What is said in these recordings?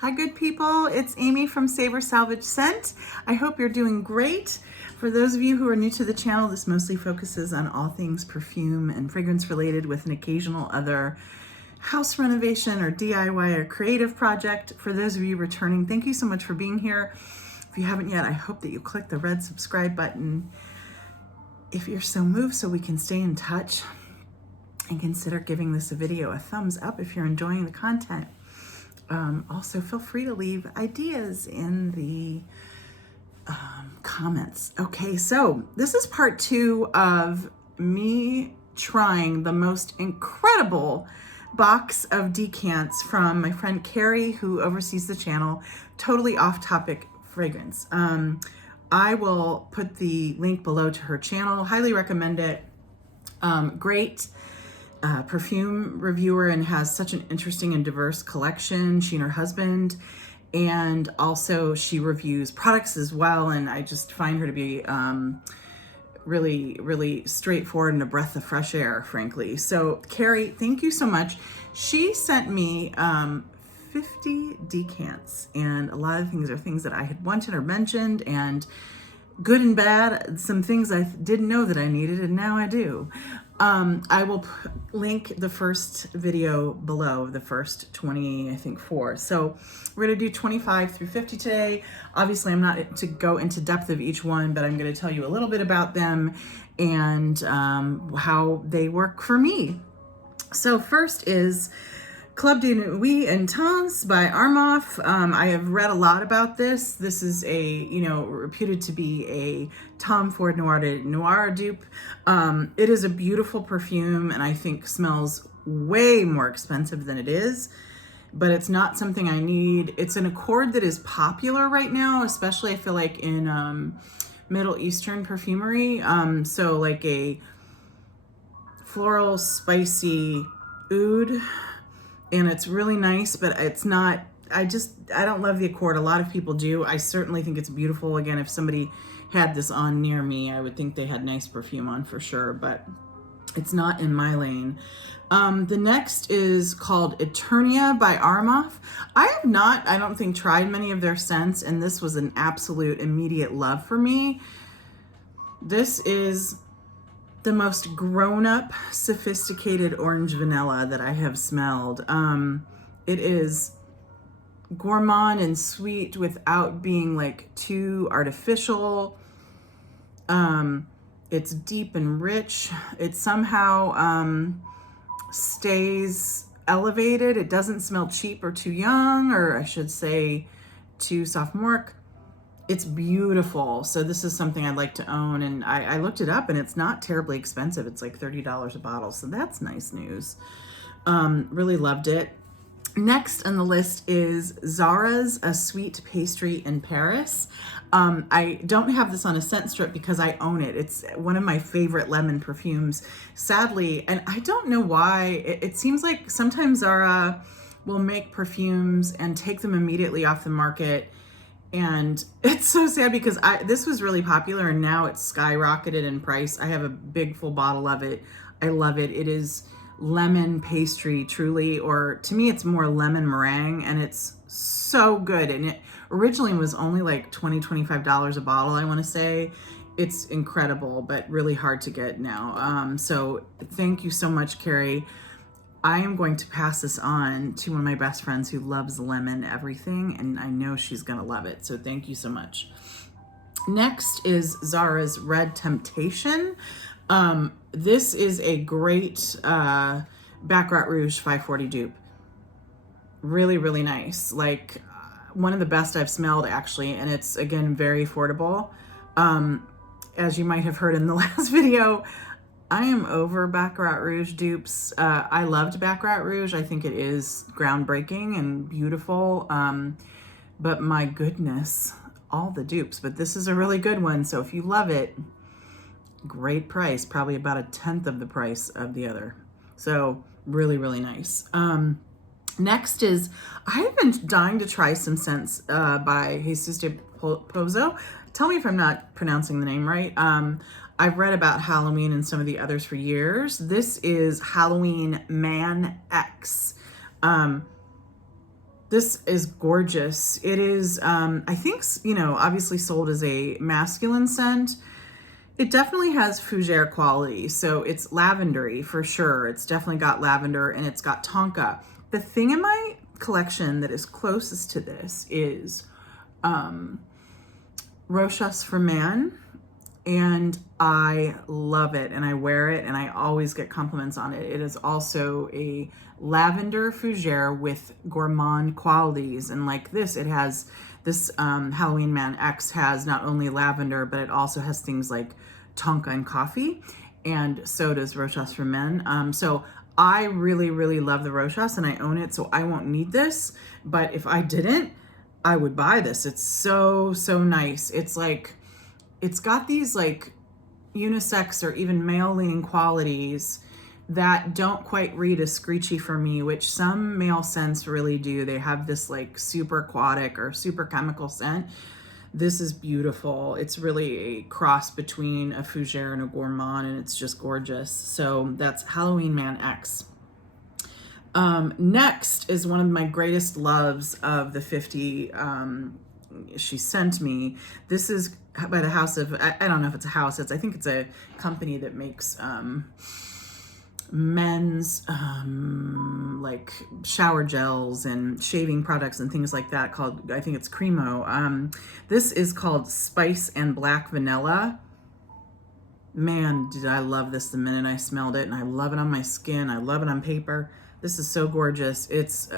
Hi, good people. It's Amy from Savor Salvage Scent. I hope you're doing great. For those of you who are new to the channel, this mostly focuses on all things perfume and fragrance related with an occasional other house renovation or DIY or creative project. For those of you returning, thank you so much for being here. If you haven't yet, I hope that you click the red subscribe button if you're so moved so we can stay in touch, and consider giving this video a thumbs up if you're enjoying the content. Also, feel free to leave ideas in the comments. Okay, so this is part 2 of me trying the most incredible box of decants from my friend Carrie, who oversees the channel. Totally off-topic fragrance. I will put the link below to her channel. Highly recommend it. Great perfume reviewer and has such an interesting and diverse collection, she and her husband, and also she reviews products as well, and I just find her to be really straightforward and a breath of fresh air, frankly. So Carrie, thank you so much. She sent me 50 decants, and a lot of things are things that I had wanted or mentioned, and good and bad, some things I didn't know that I needed, and now I do. I will link the first video below, the first 20, I think 4. So we're gonna do 25 through 50 today. Obviously, I'm not to go into depth of each one, but I'm gonna tell you a little bit about them and how they work for me. So first is Club de Nuit Intense by Armaf. I have read a lot about this. This is a, reputed to be a Tom Ford Noir dupe. It is a beautiful perfume and I think smells way more expensive than it is, but it's not something I need. It's an accord that is popular right now, especially I feel like in Middle Eastern perfumery. So like a floral, spicy oud. And it's really nice, but it's not, I don't love the accord. A lot of people do. I certainly think it's beautiful. Again, if somebody had this on near me, I would think they had nice perfume on for sure, but it's not in my lane. The next is called Eternia by Armaf. I have not, I don't think, tried many of their scents, and this was an absolute immediate love for me. This is the most grown-up, sophisticated orange vanilla that I have smelled. It is gourmand and sweet without being like too artificial. It's deep and rich. It somehow stays elevated. It doesn't smell cheap or too young, or I should say too sophomoric. It's beautiful. So this is something I'd like to own, and I looked it up and it's not terribly expensive. It's like $30 a bottle, so that's nice news. Really loved it. Next on the list is Zara's A Sweet Pastry in Paris. I don't have this on a scent strip because I own it. It's one of my favorite lemon perfumes, sadly, and I don't know why. It seems like sometimes Zara will make perfumes and take them immediately off the market. And it's so sad because this was really popular and now it's skyrocketed in price. I have a big full bottle of it. I love it. It is lemon pastry, truly, or to me it's more lemon meringue, and it's so good. And it originally was only like $20-25 a bottle, I want to say. It's incredible, but really hard to get now. So thank you so much, Carrie. I am going to pass this on to one of my best friends who loves lemon everything, and I know she's gonna love it, so thank you so much. Next is Zara's Red Temptation. This is a great Baccarat Rouge 540 dupe. Really nice. Like one of the best I've smelled, actually, and it's, again, very affordable. As you might have heard in the last video, I am over Baccarat Rouge dupes. I loved Baccarat Rouge. I think it is groundbreaking and beautiful. But my goodness, all the dupes. But this is a really good one. So if you love it, great price. Probably about 1/10 of the price of the other. So really nice. Next is, I've been dying to try some scents by Jesus de Pozo. Tell me if I'm not pronouncing the name right. I've read about Halloween and some of the others for years. This is Halloween Man X. This is gorgeous. It is, I think, you know, obviously sold as a masculine scent. It definitely has fougere quality. So it's lavendery for sure. It's definitely got lavender and it's got tonka. The thing in my collection that is closest to this is Rochas for Man. And I love it and I wear it and I always get compliments on it. It is also a lavender fougere with gourmand qualities. And like this, it has this Halloween Man X has not only lavender, but it also has things like tonka and coffee. And so does Rochas for Men. So I really, really love the Rochas and I own it. So I won't need this. But if I didn't, I would buy this. It's so, so nice. It's like, it's got these like unisex or even male leaning qualities that don't quite read as screechy for me, which some male scents really do. They have this like super aquatic or super chemical scent. This is beautiful. It's really a cross between a fougere and a gourmand, and it's just gorgeous. So that's Halloween Man X. Next is one of my greatest loves of the 50 she sent me. This is by the house of, I don't know if it's a house, I think it's a company that makes men's like shower gels and shaving products and things like that called, I think it's Cremo. This is called Spice and Black Vanilla. Man, did I love this the minute I smelled it, and I love it on my skin. I love it on paper. This is so gorgeous. It's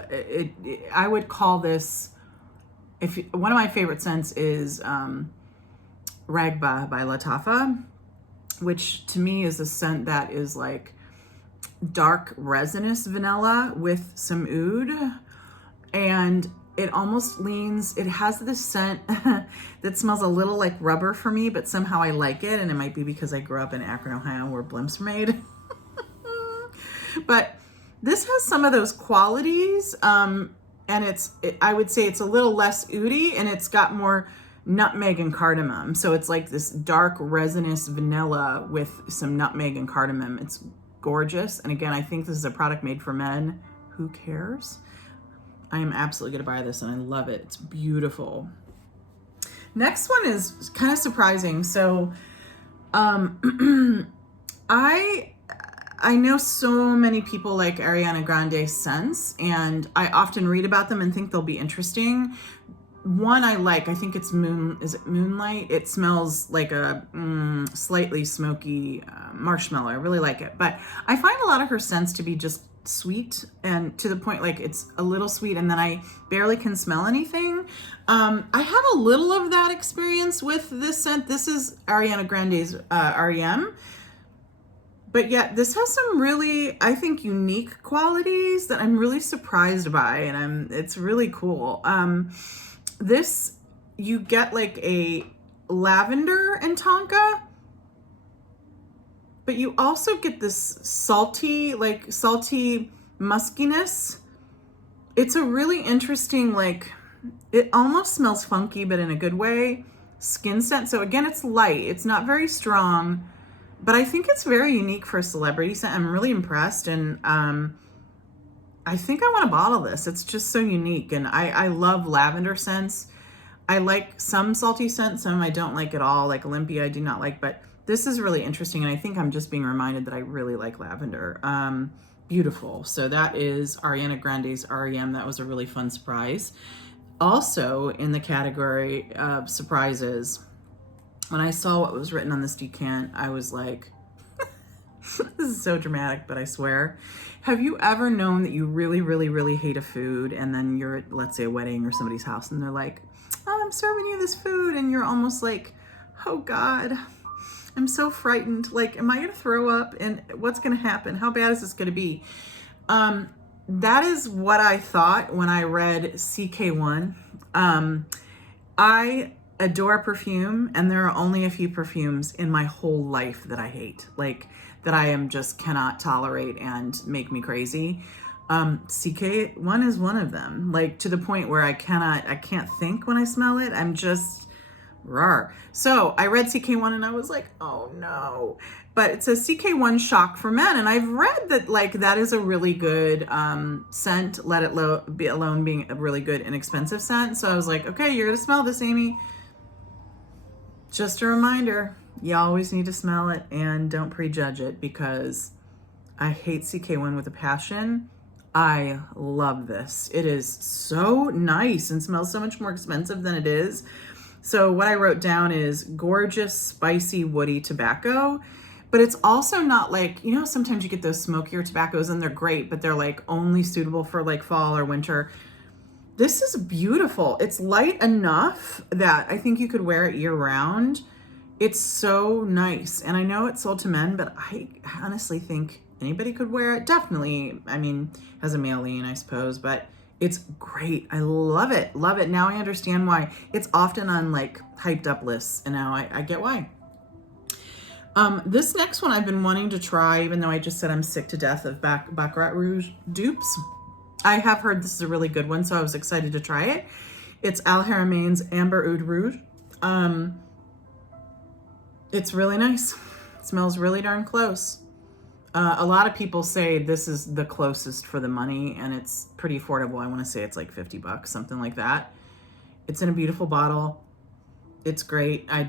I would call this, one of my favorite scents is Ragba by Lattafa, which to me is a scent that is like dark resinous vanilla with some oud, and it almost leans, it has this scent that smells a little like rubber for me, but somehow I like it, and it might be because I grew up in Akron, Ohio, where blimps are made. But this has some of those qualities, and I would say it's a little less oudy, and it's got more nutmeg and cardamom. So it's like this dark resinous vanilla with some nutmeg and cardamom. It's gorgeous. And again, I think this is a product made for men. Who cares? I am absolutely going to buy this and I love it. It's beautiful. Next one is kind of surprising. So I know so many people like Ariana Grande scents, and I often read about them and think they'll be interesting. One I like, I think it's Moonlight? It smells like a slightly smoky marshmallow. I really like it. But I find a lot of her scents to be just sweet, and to the point like it's a little sweet and then I barely can smell anything. I have a little of that experience with this scent. This is Ariana Grande's REM. But yet this has some really, I think, unique qualities that I'm really surprised by, and it's really cool. This, you get like a lavender and tonka, but you also get this salty muskiness. It's a really interesting, like, it almost smells funky, but in a good way, skin scent. So again, it's light. It's not very strong, but I think it's very unique for a celebrity scent. I'm really impressed, and I think I want to bottle this. It's just so unique, and I love lavender scents. I like some salty scents, some I don't like at all, like Olympia I do not like, but this is really interesting, and I think I'm just being reminded that I really like lavender. Beautiful. So that is Ariana Grande's REM. That was a really fun surprise. Also in the category of surprises, when I saw what was written on this decant, I was like, this is so dramatic, but I swear. Have you ever known that you really, really, really hate a food, and then you're at, let's say, a wedding or somebody's house, and they're like, oh, I'm serving you this food, and you're almost like, oh God, I'm so frightened. Like, am I going to throw up? And what's going to happen? How bad is this going to be? That is what I thought when I read CK1. I adore perfume, and there are only a few perfumes in my whole life that I hate, like that I am just cannot tolerate and make me crazy. CK1 is one of them, like to the point where I can't think when I smell it. I'm just Rawr. So I read CK1 and I was like, oh no. But it says CK1 Shock for Men. And I've read that like that is a really good scent. Let It Be Alone being a really good inexpensive scent. So I was like, okay, you're going to smell this, Amy. Just a reminder, you always need to smell it and don't prejudge it, because I hate CK1 with a passion. I love this. It is so nice and smells so much more expensive than it is. So what I wrote down is gorgeous, spicy, woody tobacco, but it's also not like, you know, sometimes you get those smokier tobaccos and they're great, but they're like only suitable for like fall or winter. This is beautiful. It's light enough that I think you could wear it year round. It's so nice. And I know it's sold to men, but I honestly think anybody could wear it. Definitely, I mean, has a male lean, I suppose, but it's great. I love it. Love it. Now I understand why. It's often on like hyped up lists, and now I get why. This next one I've been wanting to try, even though I just said I'm sick to death of Baccarat Rouge dupes. I have heard this is a really good one, so I was excited to try it. It's Al Haramain's Amber Oud Rouge. It's really nice. It smells really darn close. A lot of people say this is the closest for the money, and it's pretty affordable. I want to say it's like $50, something like that. It's in a beautiful bottle. It's great. I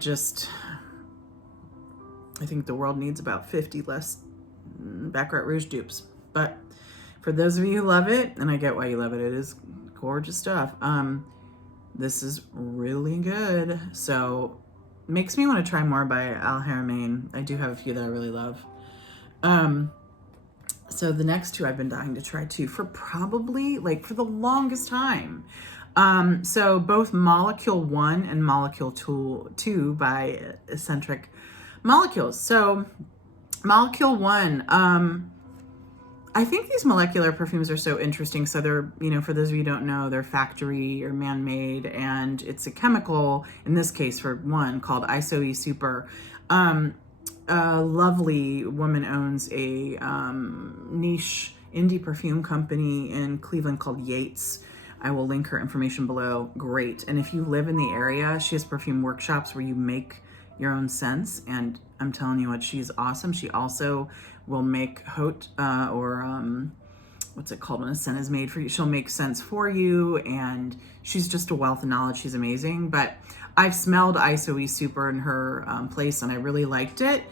think the world needs about 50 less Baccarat Rouge dupes. But for those of you who love it, and I get why you love it, it is gorgeous stuff. This is really good. So makes me want to try more by Al Haramain. I do have a few that I really love. So the next two I've been dying to try too, for probably like for the longest time. So both Molecule 1 and Molecule 2 by Eccentric Molecules. So Molecule 1, I think these molecular perfumes are so interesting. So they're, you know, for those of you who don't know, they're factory or man-made, and it's a chemical, in this case for one, called ISO-E Super. A lovely woman owns a niche indie perfume company in Cleveland called Yates. I will link her information below. Great. And if you live in the area, she has perfume workshops where you make your own scents, and I'm telling you what, she's awesome. She also will make haute what's it called when a scent is made for you? She'll make scents for you, and she's just a wealth of knowledge. She's amazing. But I've smelled ISO-E Super in her place, and I really liked it.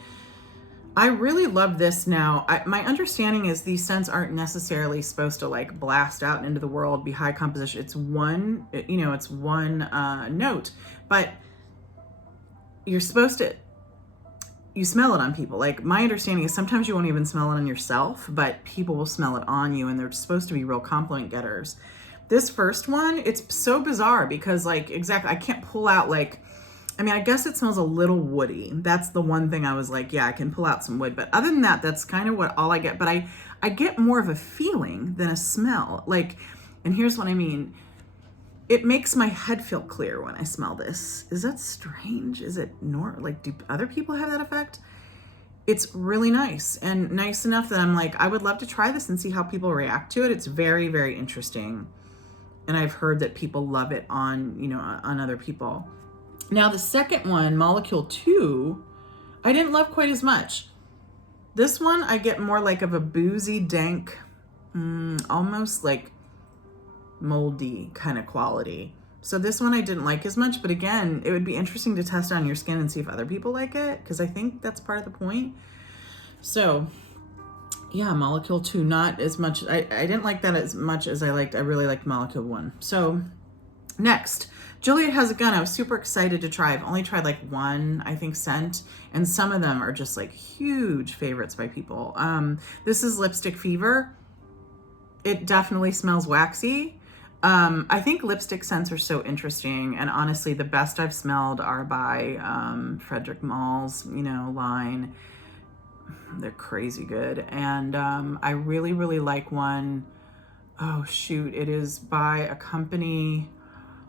I really love this now. My understanding is these scents aren't necessarily supposed to like blast out into the world, be high composition. It's one, you know, it's one note, but you're supposed to, you smell it on people. Like my understanding is sometimes you won't even smell it on yourself, but people will smell it on you, and they're supposed to be real compliment getters. This first one, it's so bizarre because like, exactly, I can't pull out like, I mean, I guess it smells a little woody. That's the one thing I was like, yeah, I can pull out some wood. But other than that, that's kind of what all I get. But I get more of a feeling than a smell. Like, and here's what I mean. It makes my head feel clear when I smell this. Is that strange? Is it normal? Like, do other people have that effect? It's really nice, and nice enough that I'm like, I would love to try this and see how people react to it. It's very, very interesting. And I've heard that people love it on, you know, on other people. Now the second one, Molecule 2, I didn't love quite as much. This one, I get more like of a boozy, dank, almost like moldy kind of quality. So this one I didn't like as much, but again, it would be interesting to test on your skin and see if other people like it, because I think that's part of the point. So yeah, Molecule 2, not as much. I didn't like that as much as I really liked Molecule 1. So next, Juliette Has a Gun. I was super excited to try. I've only tried like one, I think, scent, and some of them are just like huge favorites by people. This is Lipstick Fever. It definitely smells waxy. I think lipstick scents are so interesting, and honestly, the best I've smelled are by Frederic Mall's, you know, line. They're crazy good, and I really, really like one. Oh shoot, it is by a company.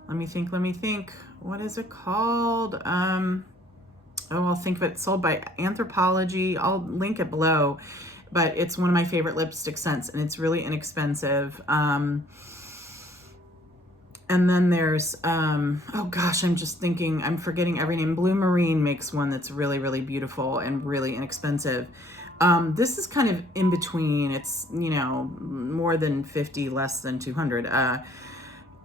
Let me think. What is it called? I'll think of it. Sold by Anthropology. I'll link it below. But it's one of my favorite lipstick scents, and it's really inexpensive. And then there's, oh gosh, I'm just thinking, I'm forgetting every name. Blue Marine makes one that's really, really beautiful and really inexpensive. This is kind of in between. It's, you know, more than 50, less than 200.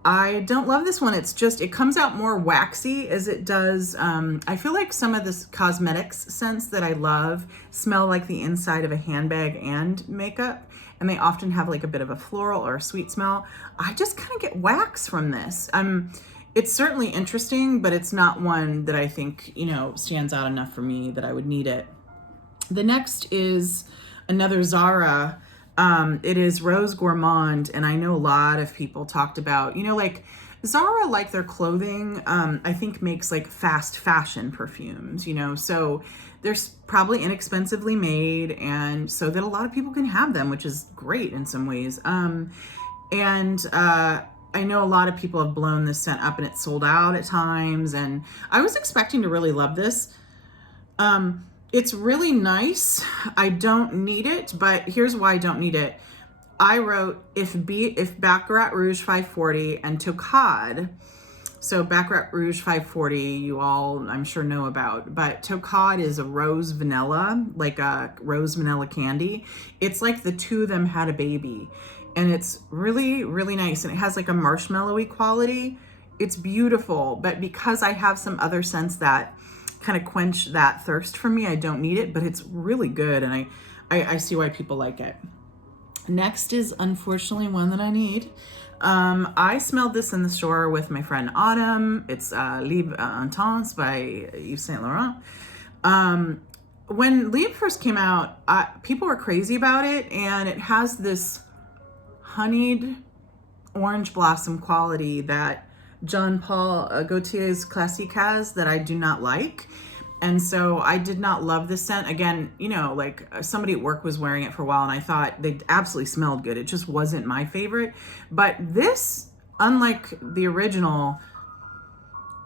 I don't love this one. It's just, it comes out more waxy as it does. I feel like some of this cosmetics scents that I love smell like the inside of a handbag and makeup. And they often have like a bit of a floral or a sweet smell. I just kind of get wax from this. It's certainly interesting, but it's not one that I think, you know, stands out enough for me that I would need it. The next is another Zara. It is Rose Gourmand, and I know a lot of people talked about, you know, like Zara, like their clothing, I think makes like fast fashion perfumes, you know, so they're probably inexpensively made, and so that a lot of people can have them, which is great in some ways. I know a lot of people have blown this scent up and it's sold out at times, and I was expecting to really love this. It's really nice. I don't need it, but here's why I don't need it. I wrote if Baccarat Rouge 540 and Tocade. So Baccarat Rouge 540, you all I'm sure know about, but Tocade is a rose vanilla, like a rose vanilla candy. It's like the two of them had a baby, and it's really, really nice. And it has like a marshmallowy quality. It's beautiful, but because I have some other scents that kind of quench that thirst for me, I don't need it, but it's really good, and I see why people like it. Next is unfortunately one that I need. I smelled this in the store with my friend Autumn. It's Libre Intense by Yves Saint Laurent. When Libre first came out, people were crazy about it, and it has this honeyed orange blossom quality that Jean Paul Gaultier's Classique has that I do not like. And so I did not love this scent. Again, you know, like somebody at work was wearing it for a while and I thought they absolutely smelled good. It just wasn't my favorite. But this, unlike the original,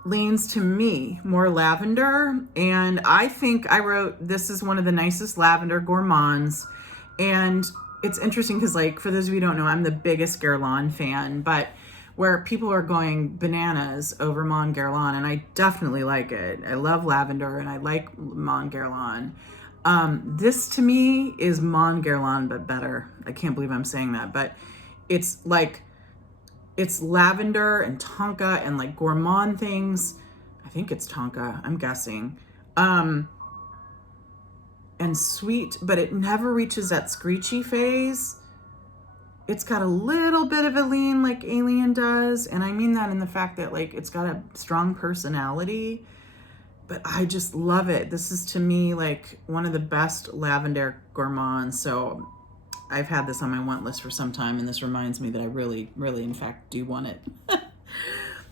leans to me more lavender. And I think I wrote, this is one of the nicest lavender gourmands. And it's interesting because, like, for those of you who don't know, I'm the biggest Guerlain fan, but where people are going bananas over Mon Guerlain, and I definitely like it. I love lavender and I like Mon Guerlain. This to me is Mon Guerlain, but better. I can't believe I'm saying that, but it's like, it's lavender and tonka and like gourmand things. I think it's tonka, I'm guessing. And sweet, but it never reaches that screechy phase. It's got a little bit of a lean like Alien does. And I mean that in the fact that like it's got a strong personality, but I just love it. This is to me like one of the best lavender gourmands. So I've had this on my want list for some time, and this reminds me that I really, really, in fact, do want it.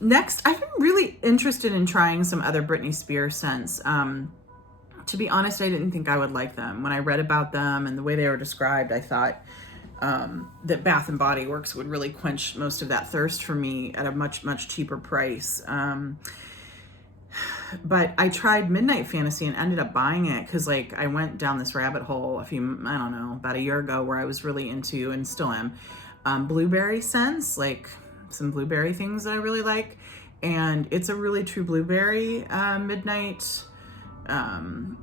Next, I've been really interested in trying some other Britney Spears scents. To be honest, I didn't think I would like them. When I read about them and the way they were described, I thought that Bath and Body Works would really quench most of that thirst for me at a much, much cheaper price. But I tried Midnight Fantasy and ended up buying it because like I went down this rabbit hole about a year ago, where I was really into, and still am, blueberry scents, like some blueberry things that I really like. And it's a really true blueberry Midnight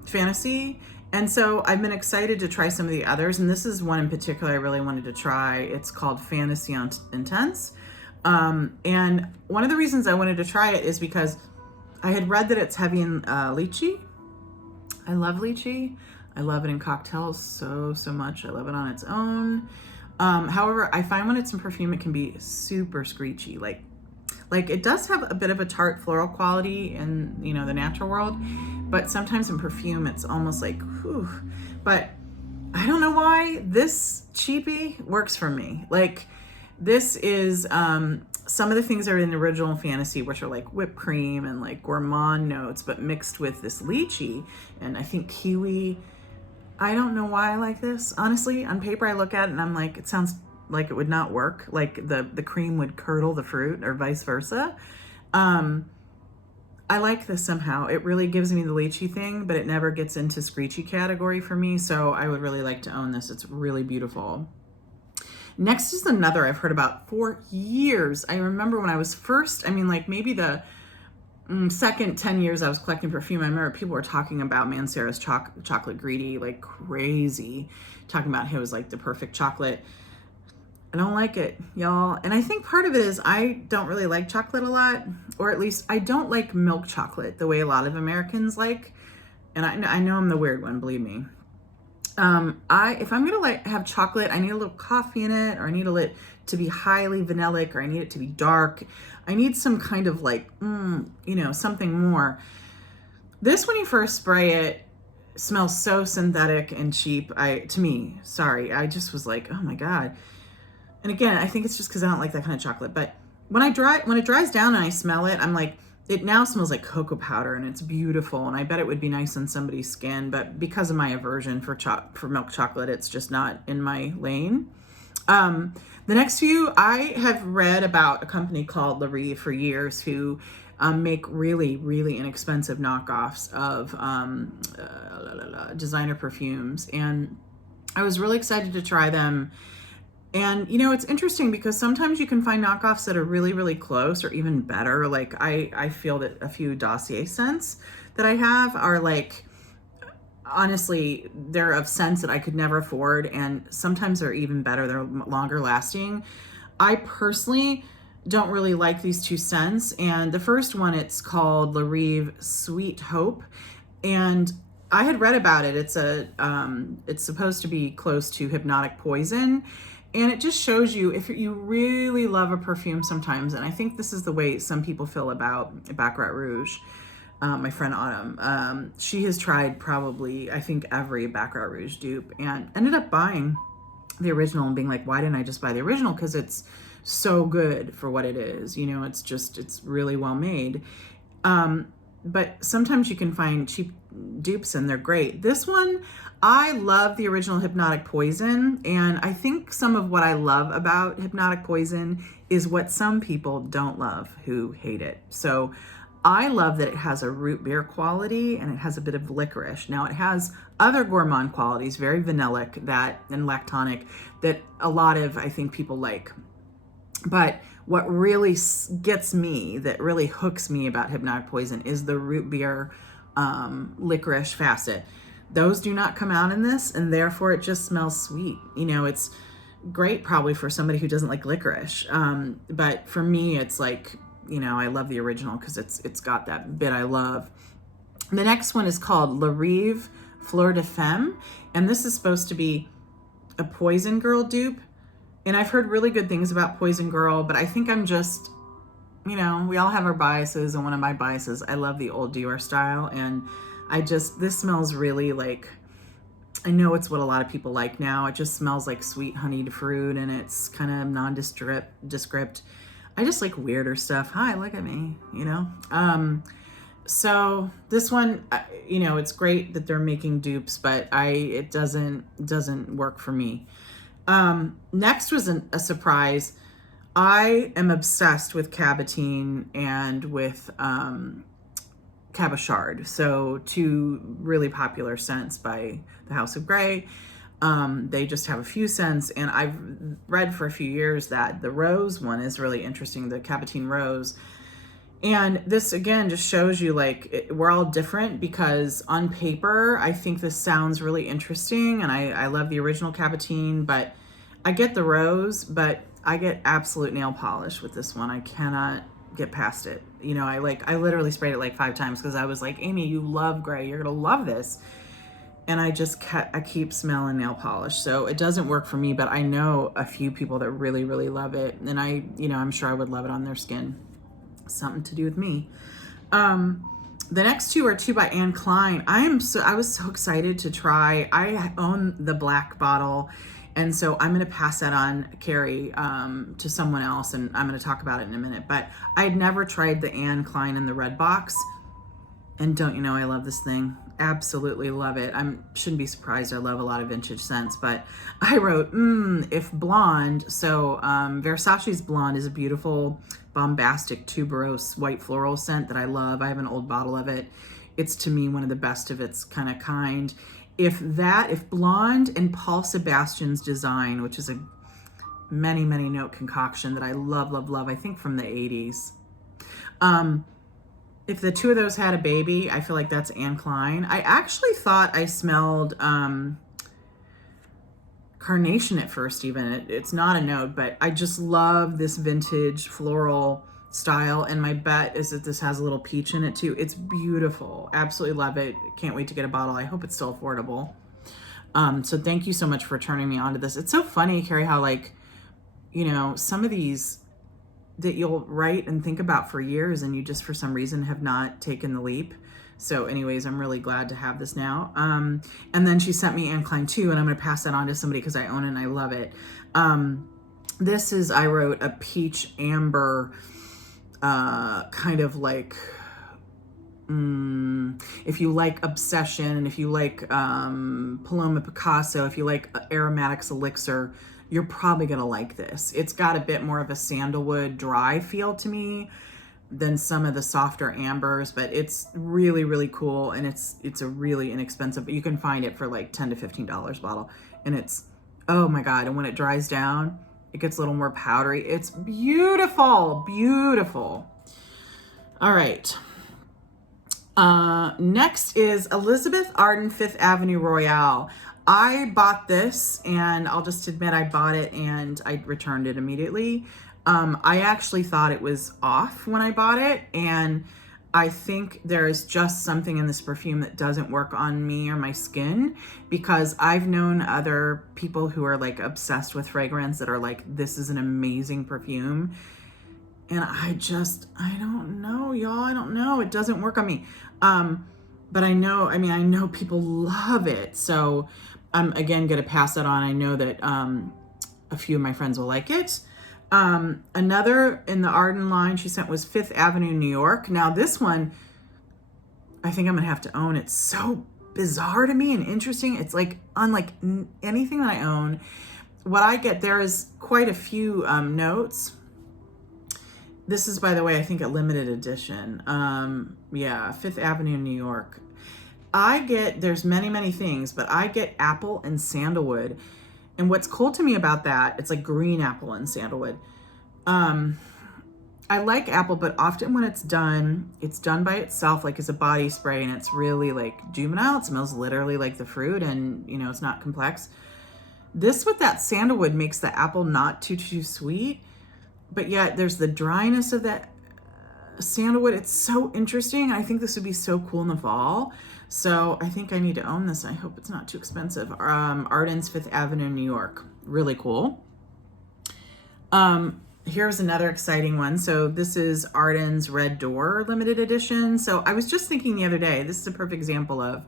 Fantasy. And so I've been excited to try some of the others, and this is one in particular I really wanted to try. It's called Fantasy Intense. And one of the reasons I wanted to try it is because I had read that it's heavy in lychee. I love lychee. I love it in cocktails so much. I love it on its own. However, I find when it's in perfume, it can be super screechy. Like it does have a bit of a tart floral quality in, you know, the natural world, but sometimes in perfume, it's almost like, whew. But I don't know why this cheapie works for me. Like this is some of the things are in the original Fantasy, which are like whipped cream and like gourmand notes, but mixed with this lychee and I think kiwi. I don't know why I like this. Honestly, on paper, I look at it and I'm like, it sounds like it would not work. Like the cream would curdle the fruit or vice versa. I like this somehow. It really gives me the lychee thing, but it never gets into screechy category for me. So I would really like to own this. It's really beautiful. Next is another I've heard about for years. I remember when I was first, I mean, like maybe the second 10 years I was collecting perfume, I remember people were talking about Mancera's chocolate greedy like crazy, talking about it was like the perfect chocolate. I don't like it, y'all. And I think part of it is I don't really like chocolate a lot, or at least I don't like milk chocolate the way a lot of Americans like. And I know I'm the weird one, believe me. If I'm gonna like have chocolate, I need a little coffee in it, or I need it to be highly vanillic, or I need it to be dark. I need some kind of like, something more. This, when you first spray it, smells so synthetic and cheap. I just was like, oh my God. And again, I think it's just because I don't like that kind of chocolate. But when it dries down and I smell it, I'm like, it now smells like cocoa powder, and it's beautiful. And I bet it would be nice on somebody's skin, but because of my aversion for milk chocolate, it's just not in my lane. The next few, I have read about a company called Rive for years who make really, really inexpensive knockoffs of designer perfumes. And I was really excited to try them. And, it's interesting because sometimes you can find knockoffs that are really, really close or even better. Like I feel that a few Dossier scents that I have are like, honestly, they're of scents that I could never afford. And sometimes they're even better. They're longer lasting. I personally don't really like these two scents. And the first one, it's called Rive Sweet Hope. And I had read about it. It's supposed to be close to Hypnotic Poison. And it just shows you, if you really love a perfume sometimes, and I think this is the way some people feel about Baccarat Rouge. My friend Autumn, she has tried probably, I think, every Baccarat Rouge dupe and ended up buying the original and being like, why didn't I just buy the original? Because it's so good for what it is. It's really well made. But sometimes you can find cheap dupes and they're great. This one, I love the original Hypnotic Poison. And I think some of what I love about Hypnotic Poison is what some people don't love who hate it. So I love that it has a root beer quality and it has a bit of licorice. Now it has other gourmand qualities, very vanillic and lactonic, that a lot of, I think, people like. But what really gets me, that really hooks me about Hypnotic Poison is the root beer licorice facet. Those do not come out in this, and therefore it just smells sweet. It's great probably for somebody who doesn't like licorice. But for me, it's like, I love the original because it's got that bit I love. The next one is called Rive Fleur de Femme, and this is supposed to be a Poison Girl dupe. And I've heard really good things about Poison Girl, but I think I'm just, we all have our biases, and one of my biases, I love the old Dior style, and this smells really like, I know it's what a lot of people like now. It just smells like sweet honeyed fruit, and it's kind of nondescript. I just like weirder stuff. Hi, look at me, So this one, it's great that they're making dupes, but it doesn't work for me. Next was a surprise. I am obsessed with Cabotine and with Cabochard. So two really popular scents by the House of Gres. They just have a few scents, and I've read for a few years that the Rose one is really interesting, the Cabotine Rose. And this, again, just shows you we're all different, because on paper, I think this sounds really interesting, and I love the original Cabotine, but I get the Rose, but I get absolute nail polish with this one. I cannot get past it. I literally sprayed it like 5 times because I was like, Amy, you love Gray. You're going to love this. And I keep smelling nail polish. So it doesn't work for me, but I know a few people that really, really love it. And I'm sure I would love it on their skin. Something to do with me. The next two are two by Klein. I was so excited to try. I own the black bottle, and so I'm going to pass that on, Carrie, to someone else, and I'm going to talk about it in a minute. But I had never tried the Klein in the red box, and don't you know, I love this thing. Absolutely love it. I shouldn't be surprised. I love a lot of vintage scents, but I wrote, if blonde. So Versace's Blonde is a beautiful, bombastic, tuberose, white floral scent that I love. I have an old bottle of it. It's, to me, one of the best of its kind. If Blonde and Paul Sebastian's Design, which is many, many note concoction that I love, love, love. I think from the 80s. If the two of those had a baby, I feel like that's Anne Klein. I actually thought I smelled carnation at first even. It's not a note, but I just love this vintage floral style, and my bet is that this has a little peach in it too. It's beautiful. Absolutely love it. Can't wait to get a bottle. I hope it's still affordable. So thank you so much for turning me on to this. It's so funny, Carrie, how like, you know, some of these that you'll write and think about for years and you just for some reason have not taken the leap. So anyways, I'm really glad to have this now. And then she sent me Anne Klein too, and I'm going to pass that on to somebody because I own it and I love it. This is, I wrote a peach amber, kind of like, if you like Obsession, if you like Paloma Picasso, if you like Aromatics Elixir, you're probably going to like this. It's got a bit more of a sandalwood dry feel to me than some of the softer ambers, but it's really, really cool, and it's a really inexpensive, but you can find it for like $10 to $15 bottle, and it's, oh my God, and when it dries down, it gets a little more powdery. It's beautiful, beautiful. All right. Next is Elizabeth Arden Fifth Avenue Royale. I bought this, and I'll just admit I bought it and I returned it immediately. I actually thought it was off when I bought it, and I think there's just something in this perfume that doesn't work on me or my skin, because I've known other people who are like obsessed with fragrance that are like, this is an amazing perfume. And I don't know, y'all. I don't know. It doesn't work on me. But I know people love it. So I'm again going to pass that on. I know that a few of my friends will like it. Another in the Arden line she sent was Fifth Avenue, New York. Now this one, I think I'm going to have to own. It's so bizarre to me and interesting. It's like unlike anything that I own. What I get, there is quite a few notes. This is, by the way, I think a limited edition. Yeah, Fifth Avenue, New York. There's many, many things, but I get apple and sandalwood. And what's cool to me about that, it's like green apple and sandalwood. I like apple, but often when it's done by itself, like as a body spray, and it's really like juvenile. It smells literally like the fruit, and you know, it's not complex. This with that sandalwood makes the apple not too sweet, but yet there's the dryness of that sandalwood. It's so interesting. I think this would be so cool in the fall. So I think I need to own this. I hope it's not too expensive. Arden's Fifth Avenue, New York. Really cool. Here's another exciting one. So this is Arden's Red Door limited edition. So I was just thinking the other day, this is a perfect example of,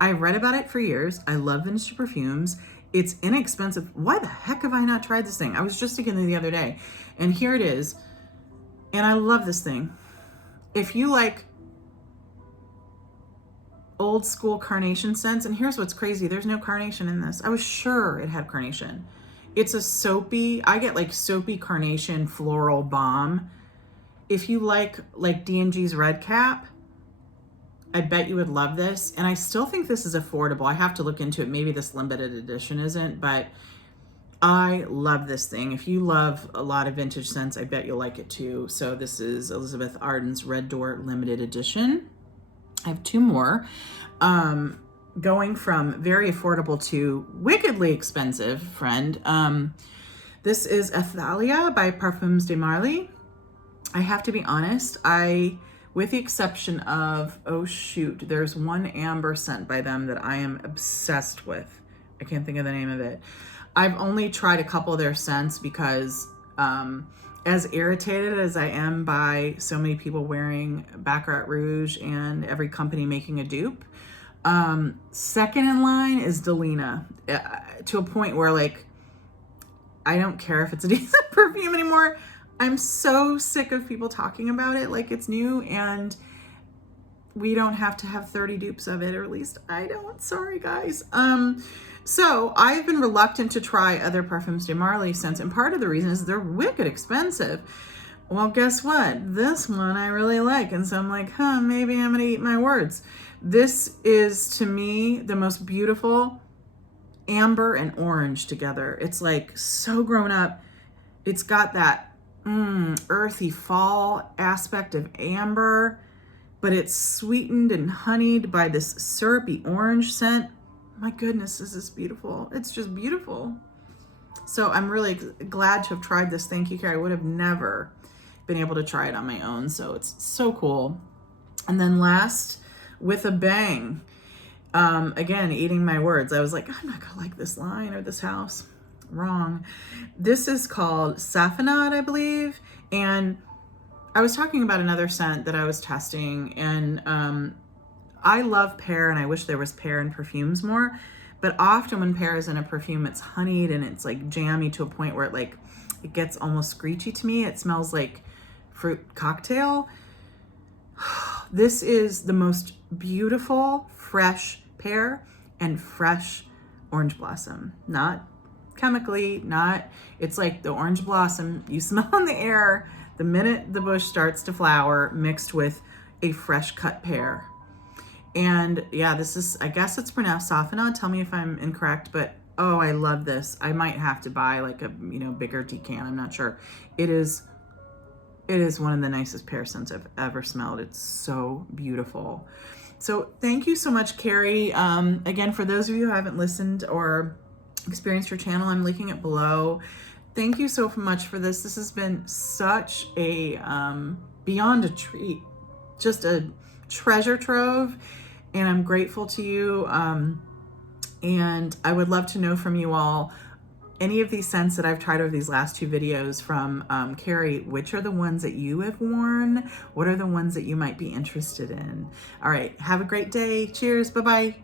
I've read about it for years. I love vintage perfumes. It's inexpensive. Why the heck have I not tried this thing? I was just thinking the other day, and here it is. And I love this thing. If you like old school carnation scents, and here's what's crazy, there's no carnation in this. I was sure it had carnation. It's a soapy, I get like soapy carnation floral balm. If you like D&G's Red Cap, I bet you would love this. And I still think this is affordable. I have to look into it. Maybe this limited edition isn't, but I love this thing. If you love a lot of vintage scents, I bet you'll like it too. So this is Elizabeth Arden's Red Door limited edition. I have two more, going from very affordable to wickedly expensive, friend. This is Athalia by Parfums de Marly. I have to be honest, with the exception of, oh shoot, there's one amber scent by them that I am obsessed with. I can't think of the name of it. I've only tried a couple of their scents because as irritated as I am by so many people wearing Baccarat Rouge and every company making a dupe, second in line is Delina, to a point where like, I don't care if it's a decent perfume anymore. I'm so sick of people talking about it like it's new, and we don't have to have 30 dupes of it, or at least I don't. Sorry, guys. So I've been reluctant to try other Parfums de Marly scents, and part of the reason is they're wicked expensive. Well, guess what? This one I really like, and so I'm like, maybe I'm gonna eat my words. This is, to me, the most beautiful amber and orange together. It's like so grown up. It's got that earthy fall aspect of amber, but it's sweetened and honeyed by this syrupy orange scent. My goodness, this is beautiful. It's just beautiful. So I'm really glad to have tried this. Thank you, Carrie. I would have never been able to try it on my own. So it's so cool. And then last, with a bang, again, eating my words. I was like, I'm not gonna like this line or this house. Wrong. This is called Safanad, I believe. And I was talking about another scent that I was testing, and I love pear, and I wish there was pear in perfumes more. But often when pear is in a perfume, it's honeyed and it's like jammy to a point where it gets almost screechy to me. It smells like fruit cocktail. This is the most beautiful, fresh pear and fresh orange blossom. Not chemically, it's like the orange blossom you smell in the air the minute the bush starts to flower, mixed with a fresh cut pear. And yeah, this is, I guess it's pronounced Safanad. Tell me if I'm incorrect, but oh, I love this. I might have to buy like a, bigger decan. I'm not sure. It is one of the nicest pear scents I've ever smelled. It's so beautiful. So thank you so much, Carrie. Again, for those of you who haven't listened or experienced your channel, I'm linking it below. Thank you so much for this. This has been such a, beyond a treat, just a treasure trove. And I'm grateful to you. And I would love to know from you all, any of these scents that I've tried over these last 2 videos from Carrie, which are the ones that you have worn? What are the ones that you might be interested in? All right, have a great day. Cheers. Bye-bye.